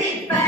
Big